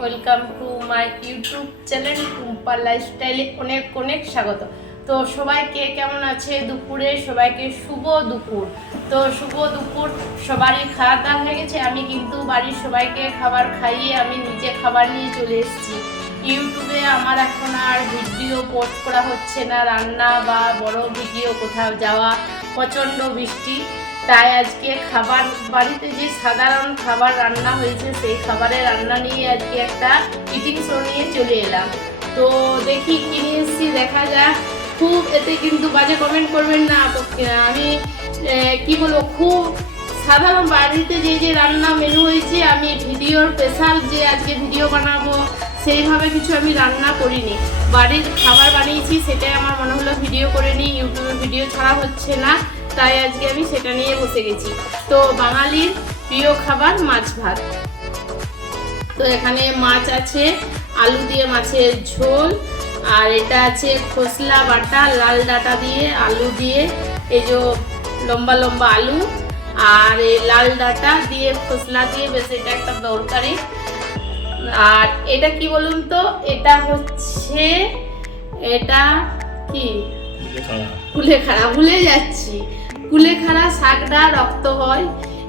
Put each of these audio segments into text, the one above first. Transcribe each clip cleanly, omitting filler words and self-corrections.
Welcome to my YouTube channel Tumpa লাইফস্টাইলে অনেক অনেক স্বাগত। তো সবাইকে কেমন আছে দুপুরে, সবাইকে শুভ দুপুর। তো শুভ দুপুর, সবারই খাওয়া দাওয়া হয়ে গেছে। আমি কিন্তু বাড়ির সবাইকে খাবার খাইয়ে আমি নিজে খাবার নিয়ে চলে এসেছি। ইউটিউবে আমার এখন আর ভিডিও পোস্ট করা হচ্ছে না, রান্না বা বড় ভিডিও, কোথাও যাওয়া, প্রচণ্ড বৃষ্টি, তাই আজকে খাবার বাড়িতে যে সাধারণ খাবার রান্না হয়েছে সেই খাবারের রান্না নিয়ে আজকে একটা ইটিং শো নিয়ে চলে এলাম। তো দেখি কি নিয়ে এসেছি, দেখা যাক। খুব এতে কিন্তু বাজে কমেন্ট করবেন না। আমি কি বলবো, খুব সাধারণ বাড়িতে যে যে রান্না মেনু হয়েছে, আমি ভিডিওর স্পেশাল যে আজকে ভিডিও বানাবো সেইভাবে কিছু আমি রান্না করিনি। বাড়ির খাবার বানিয়েছি, সেটাই আমার মনে হলো ভিডিও করে নিই, ইউটিউবে ভিডিও ছাড়া হচ্ছে না, তাই আজকে আমি সেটা নিয়ে বসে গেছি। তো বাঙালির প্রিয় খাবার মাছ ভাত। তো এখানে মাছ আছে, আলু দিয়ে মাছের ঝোল, আর এটা আছে খোসলা বাটা, লাল ডাঁটা দিয়ে আলু দিয়ে, এই যে লম্বা লম্বা আলু আর এই লাল ডাঁটা দিয়ে খোসলা দিয়ে, বেশ এটা একটা তরকারি। আর এটা কি বলুন তো, এটা হচ্ছে, এটা কি, কুলেখাড়া, ভুলে যাচ্ছি। কুলেখাড়া শাকটা রক্ত হয়,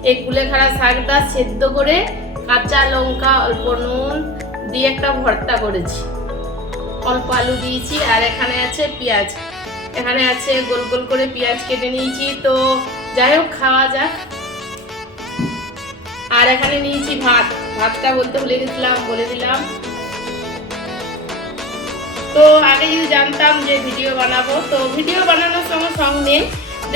এই কুলেখাড়া শাকটা সেদ্ধ করে কাঁচা লঙ্কা অল্প নুন দিয়ে একটা ভর্তা করেছি, অল্প আলু দিয়েছি। আর এখানে আছে পেঁয়াজ, এখানে আছে গোল গোল করে পেঁয়াজ কেটে নিয়েছি। তো যাই হোক, খাওয়া যাক। আর এখানে নিয়েছি ভাত, ভাতটা বলতে ভুলে গেছিলাম, বলে দিলাম। তো আগে যদি জানতাম যে ভিডিও বানাবো, তো ভিডিও বানানোর সঙ্গে সঙ্গে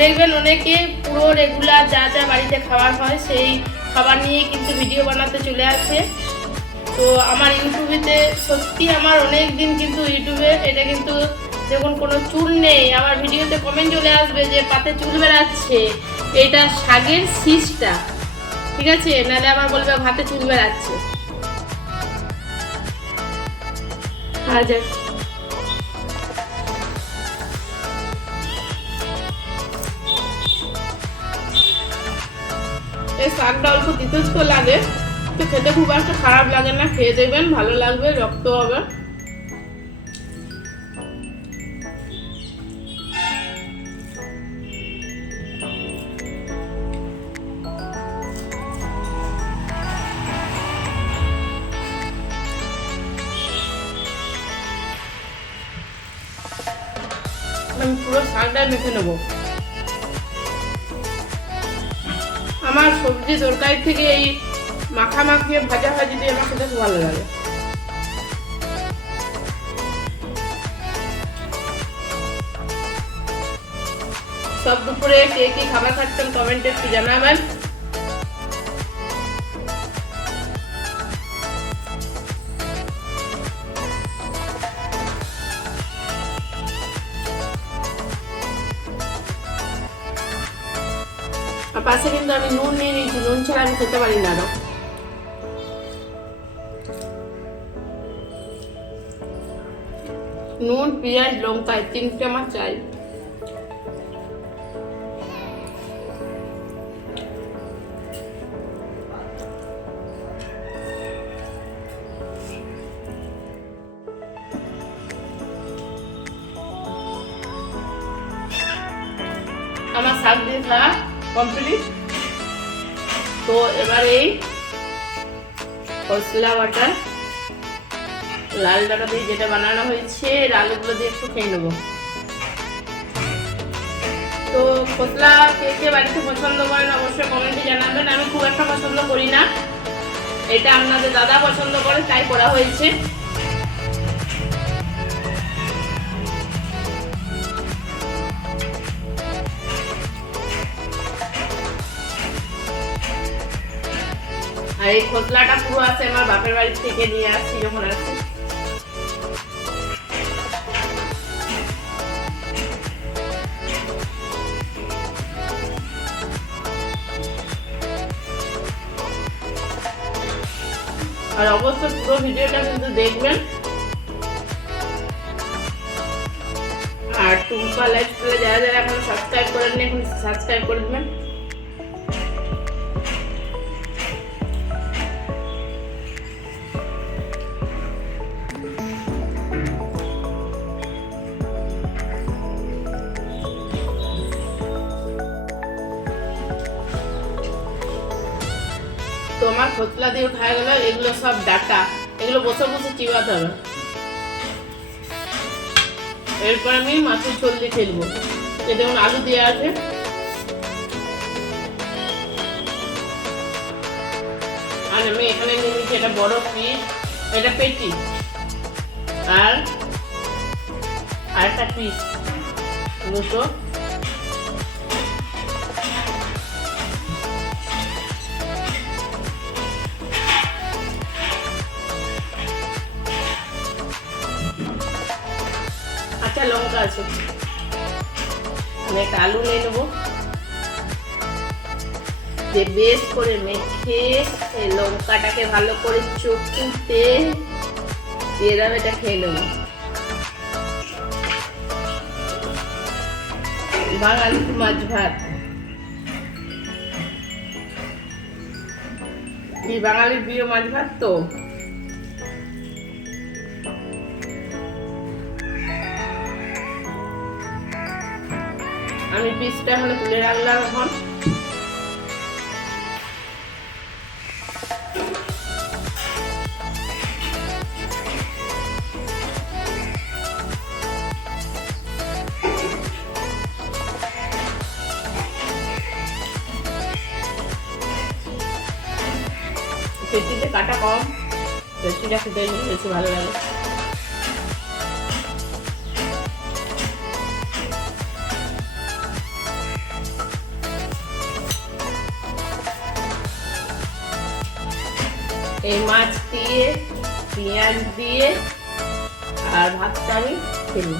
দেখবেন অনেকে পুরো রেগুলার যা যা বাড়িতে খাবার হয় সেই খাবার নিয়ে কিন্তু ভিডিও বানাতে চলে আসে। তো আমার ইউটিউবেতে সত্যি আমার অনেক দিন কিন্তু ইউটিউবে এটা কিন্তু যখন কোনো চুল নেই, আমার ভিডিওতে কমেন্ট চলে আসবে যে পাতে চুল বেড়াচ্ছে, এটা শাকের শীষটা, ঠিক আছে, নাহলে আবার বলবে ভাতে চুল বেড়াচ্ছে। আচ্ছা, এই শাকটা অল্প তিতো লাগে, তো খেতে খুব একটা খারাপ লাগে না, খেয়ে দেবেন, ভালো লাগবে, রক্ত হবে। আমি পুরো শাকটা মেখে নেবো। আমার সবজি তরকারি থেকে এই মাখামাখি ভাজা ভাজি দিয়ে আমার খেতে খুব ভালো লাগে। সব দুপুরে কে কি খাবার খাচ্ছেন কমেন্টে একটু জানাবেন। আর পাশে কিন্তু আমি নুন নিয়ে নিয়েছি, নুন ছাড়া আমি খেতে পারি না। নুন, পেঁয়াজ, লঙ্কা, তিনটে আমার চাই। আমার শাক দিয়ে খাওয়া কমপ্লিট। তো এবার এই খোসলা বাটা, লাল ডাঁটা দিয়ে যেটা বানানো হয়েছে, আলুগুলো দিয়ে একটু খেয়ে নেবো। তো খোসলা কে কে বাড়িতে পছন্দ করেন অবশ্যই কমেন্টে জানাবেন। আমি খুব একটা পছন্দ করি না, এটা আপনাদের দাদা পছন্দ করে তাই করা হয়েছে। আর এই খোসলাটা পুরো আছে আমার বাপের বাড়ি থেকে নিয়ে আসছি যখন আসছি। আর অবশ্যই পুরো ভিডিওটা কিন্তু দেখবেন। আর টুম্পা লাইফস্টাইলে যারা যারা এখন সাবস্ক্রাইব করেননি, এখন সাবস্ক্রাইব করে দেবেন। আমার খোতলা দিয়ে উঠা গেল, এগুলো সব ডাটা, এগুলো বসে বসে চিবাতে হবে। এরপর আমি মাছের ঝোল দিয়ে খেলবো। এতে যেমন আলু দেওয়া আছে, আর আমি এখানে নিয়ে নিচ্ছি এটা বড় পিস, এটা পেটি, আর একটা পিস দুটো। আচ্ছা লঙ্কা আছে, আমি একটা আলু নিয়ে নেবো, যে বেশ করে মেখে এই লঙ্কাটাকে ভালো করে চকুতে এরম এটা খেয়ে নেবো। বাঙালি মাছ ভাত, এই বাঙালির প্রিয় মাছ ভাত তো। আমি পিসটা মানে তুলে রাখলাম এখন। পেটিতে কাটা কম, পেটিটা খেতে বেশি ভালো লাগে। এই মাছ দিয়ে পেঁয়াজ দিয়ে আর ভাতটা আমি খেলি।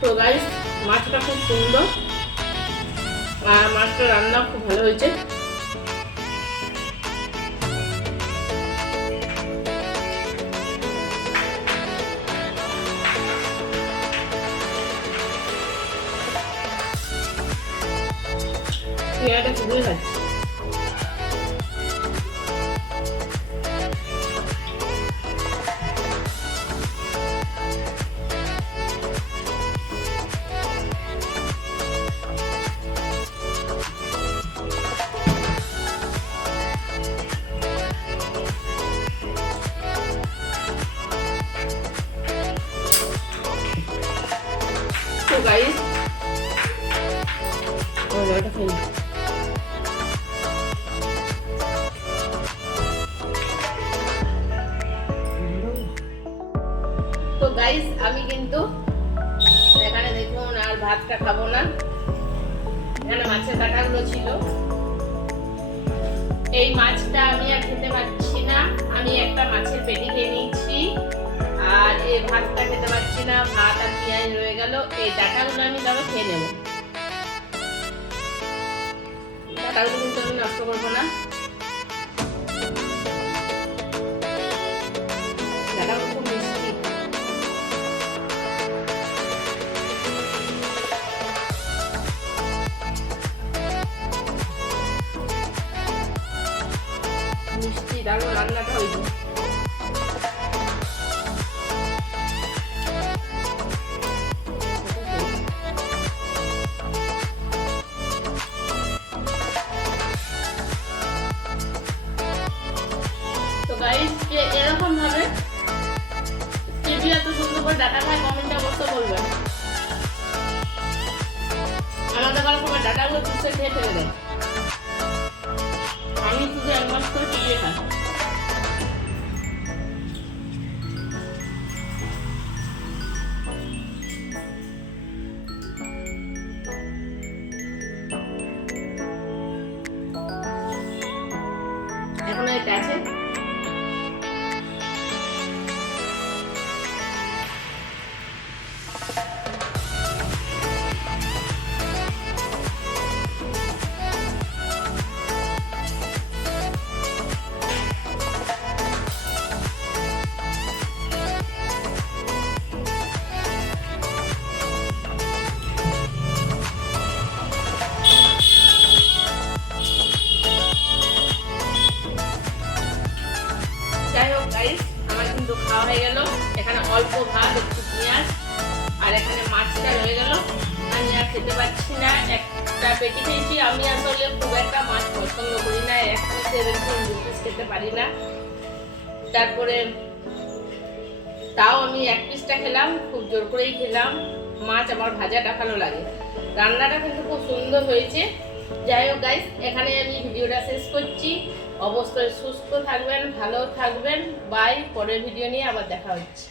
তো গাইস, মাছটা খুব সুন্দর আর মাছটা রান্না খুব ভালো হয়েছে। পেঁয়াজটা খুবই খাচ্ছি। তো গাইস, জলটা খেয়ে তো গাইস, আমি কিন্তু এখানে দেখুন আর ভাতটা খাবো না, এখানে মাছের কাঁটাগুলো ছিল, এই মাছটা আমি আর খেতে পারছি না। আমি একটা মাছের পেটি খেয়ে নিয়েছি আর এই ভাতটা খেতে পারছি না, ভাত আর পেঁয়াজ রয়ে গেল। এই ডাটাগুলো আমি তবে খেয়ে নেব, ডাটাগুলো কিন্তু আমি নষ্ট করবো না। ডাটাগুলো খুব মিষ্টি। মিষ্টি দারুণ রান্নাটা হয়েছে। তো গাইস, কে এরকম ভাবে টিভি এত সুন্দর করে ডাটা খায় কমেন্টে অবশ্যই বলবেন। আমাদের ঘরে সবাই ডাটাগুলো চুষে খেয়ে ফেলে দেয়, আমি শুধু এক মাস করে টিভি খাই। এখন এটা আছে, গাইস আমার কিন্তু খাওয়া হয়ে গেল। এখানে অল্প ভাত, একটু পেঁয়াজ, আর এখানে মাছটা রয়ে গেল। আমি আর খেতে পারছি না, একটা পেটি খেয়েছি। আমি আসলে খুব একটা মাছ পছন্দ করি না, এখানে 7 পিস খেতে পারি না। তারপরে তাও আমি 1 পিসটা খেলাম, খুব জোর করেই খেলাম। মাছ আমার ভাজাটা ভালো লাগে, রান্নাটা কিন্তু খুব সুন্দর হয়েছে। যাই হোক গাইস, এখানে আমি ভিডিওটা শেষ করছি। অবশ্যই সুস্থ থাকবেন, ভালো থাকবেন। বাই, পরের ভিডিও নিয়ে আবার দেখা হচ্ছে।